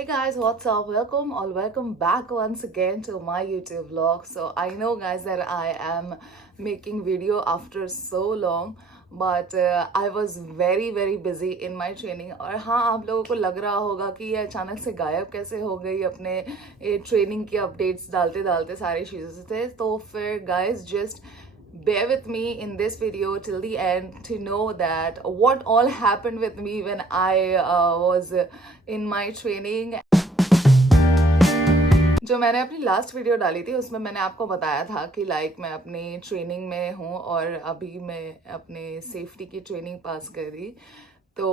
Hey guys, what's up? Welcome or welcome back once again to my YouTube vlog. So I know guys that I am making video after so long, but I was very busy in my training. और हाँ, आप लोगों को लग रहा होगा कि ये अचानक से गायब कैसे हो गई अपने ट्रेनिंग की अपडेट्स डालते डालते सारी चीज़ों से। तो फिर guys just bear with me in this video till the end to know that what all happened with me when I was in my training. जो मैंने अपनी लास्ट वीडियो डाली थी उसमें मैंने आपको बताया था कि मैं अपनी ट्रेनिंग में हूँ और अभी मैं अपने सेफ्टी की ट्रेनिंग पास कर रही। तो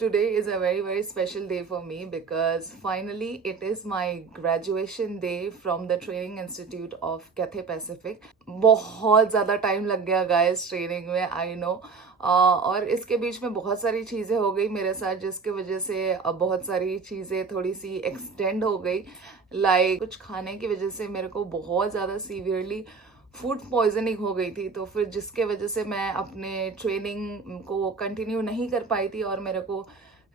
today is a very special day for me because finally it is my graduation day from the training institute of Cathay Pacific. बहुत ज़्यादा टाइम लग गया गाइस ट्रेनिंग में, आई नो। और इसके बीच में बहुत सारी चीज़ें हो गई मेरे साथ जिसकी वजह से बहुत सारी चीज़ें थोड़ी सी एक्सटेंड हो गई। कुछ खाने की वजह से मेरे को बहुत ज़्यादा सीवियरली फूड पॉइजनिंग हो गई थी, तो फिर जिसके वजह से मैं अपने ट्रेनिंग को कंटिन्यू नहीं कर पाई थी और मेरे को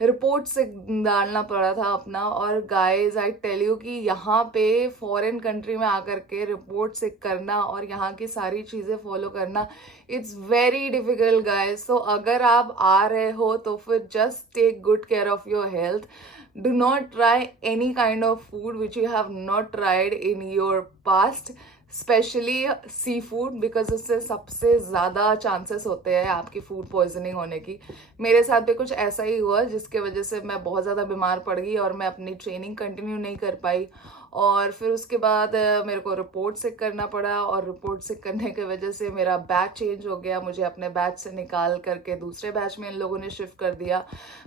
रिपोर्ट से डालना पड़ा था अपना। और गाइस आई टेल यू कि यहाँ पे फॉरेन कंट्री में आकर के रिपोर्ट से करना और यहाँ की सारी चीज़ें फॉलो करना, it's very difficult guys. So अगर आप आ रहे हो तो फिर just take good care of your health. Do not try any kind of food which you have not tried in your past, specially seafood, because उससे सबसे ज़्यादा चांसेस होते हैं आपकी फूड पॉइजनिंग होने की। मेरे साथ भी कुछ ऐसा ही हुआ जिसके वजह से मैं बहुत ज़्यादा बीमार पड़ गई और मैं अपनी ट्रेनिंग कंटिन्यू नहीं कर पाई। और फिर उसके बाद मेरे को रिपोर्ट सिक करना पड़ा और रिपोर्ट सिक करने की वजह से मेरा बैच चेंज हो गया। मुझे अपने बैच से निकाल करके दूसरे बैच में इन लोगों ने शिफ्ट कर दिया।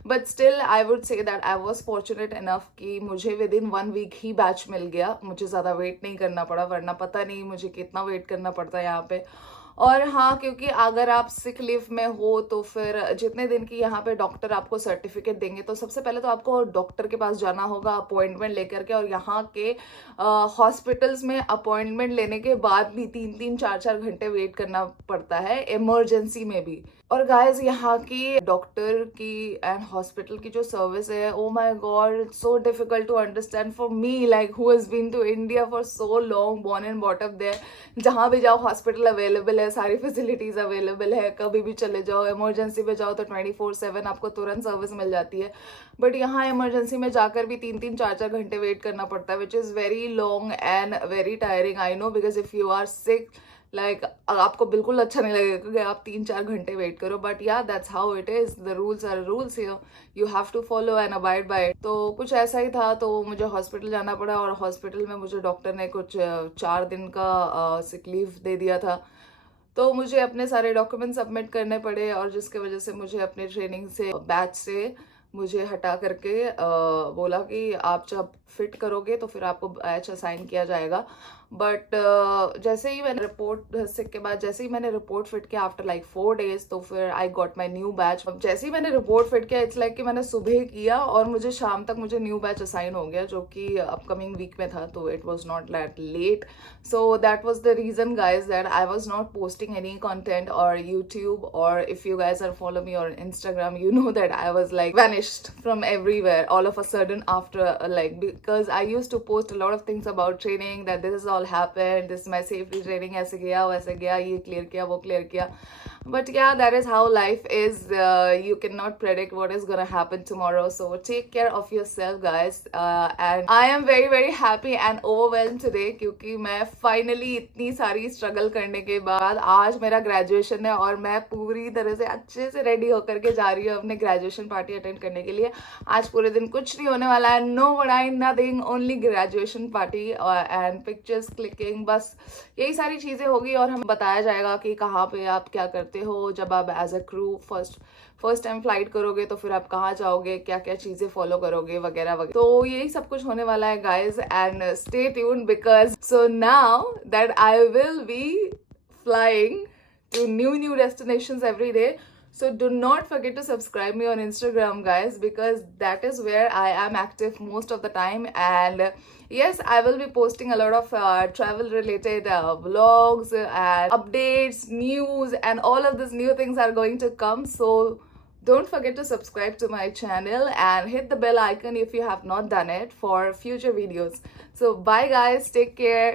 But still I would say that I was fortunate enough कि मुझे विद इन 1 वीक ही बैच मिल गया। मुझे ज़्यादा वेट नहीं करना पड़ा, वरना पता नहीं मुझे कितना वेट करना पड़ता है यहाँ पे। और हाँ, क्योंकि अगर आप सिक लीव में हो तो फिर जितने दिन की यहाँ पे डॉक्टर आपको सर्टिफिकेट देंगे, तो सबसे पहले तो आपको डॉक्टर के पास जाना होगा अपॉइंटमेंट लेकर के। और यहाँ के हॉस्पिटल्स में अपॉइंटमेंट लेने के बाद भी 3-4 घंटे वेट करना पड़ता है, इमरजेंसी में भी। और गाइस यहाँ की डॉक्टर की एंड हॉस्पिटल की जो सर्विस है, oh my god, it's so difficult to understand for me who has been to India for so long, born and bought up there. जहाँ भी जाओ हॉस्पिटल अवेलेबल है, सारी फैसिलिटीज अवेलेबल है, कभी भी चले जाओ। इमरजेंसी पे जाओ तो 24/7 आपको तुरंत सर्विस मिल जाती है। बट यहाँ इमरजेंसी में जाकर भी 3-4 घंटे वेट करना पड़ता है, which is very long and very tiring, I know. Because if you are sick, आपको बिल्कुल अच्छा नहीं लगेगा क्योंकि आप 3-4 घंटे वेट करो। But yeah that's how it is, the rules are rules here, you have to follow and abide by it. तो कुछ ऐसा ही था, तो मुझे हॉस्पिटल जाना पड़ा और हॉस्पिटल में मुझे डॉक्टर ने कुछ 4 दिन का सिक लीव दे दिया था। तो मुझे अपने सारे डॉक्यूमेंट सबमिट करने पड़े और जिसके वजह से मुझे अपने ट्रेनिंग से बैच से मुझे हटा करके बोला कि आप जब फिट करोगे तो फिर आपको बैच असाइन किया जाएगा। बट जैसे ही मैंने रिपोर्ट सिक के बाद जैसे ही मैंने रिपोर्ट फिट किया आफ्टर 4 डेज, तो फिर I got my new batch. जैसे ही मैंने रिपोर्ट फिट किया, इट्स कि मैंने सुबह किया और मुझे शाम तक मुझे न्यू बैच असाइन हो गया, जो कि अपकमिंग वीक में था। तो it was not that late, so that was the reason guys that I was not posting any content on YouTube, और if you guys are follow me on Instagram, you know that I was vanished from everywhere all of a sudden after because I used to post a lot of things about training, that this is all happened, this is my safety training, ऐसे गया वैसे गया, ये clear किया वो clear किया। But yeah, that is how life is. You cannot predict what is gonna happen tomorrow, so take care of yourself guys. And I am very happy and overwhelmed today क्योंकि मैं finally इतनी सारी struggle करने के बाद आज मेरा graduation है और मैं पूरी तरह से अच्छे से ready होकर के जा रही हूँ अपने graduation party attend करने के लिए। आज पूरे दिन कुछ नहीं होने वाला है, no पढ़ाई, nothing, only graduation party and pictures clicking, बस यही सारी चीज़ें होगी। और हमें बताया जाएगा कि कहाँ पे आप क्या करते हो जब आप as a crew first time flight करोगे, तो फिर आप कहाँ जाओगे, क्या क्या चीज़ें फॉलो करोगे वगैरह वगैरह। तो यही सब कुछ होने वाला है guys, and stay tuned because so now that I will be flying to new destinations every day. So do not forget to subscribe me on Instagram guys, because that is where I am active most of the time. And yes, I will be posting a lot of travel related vlogs and updates, news, and all of these new things are going to come. So Don't forget to subscribe to my channel and hit the bell icon if you have not done it for future videos. So bye guys, take care.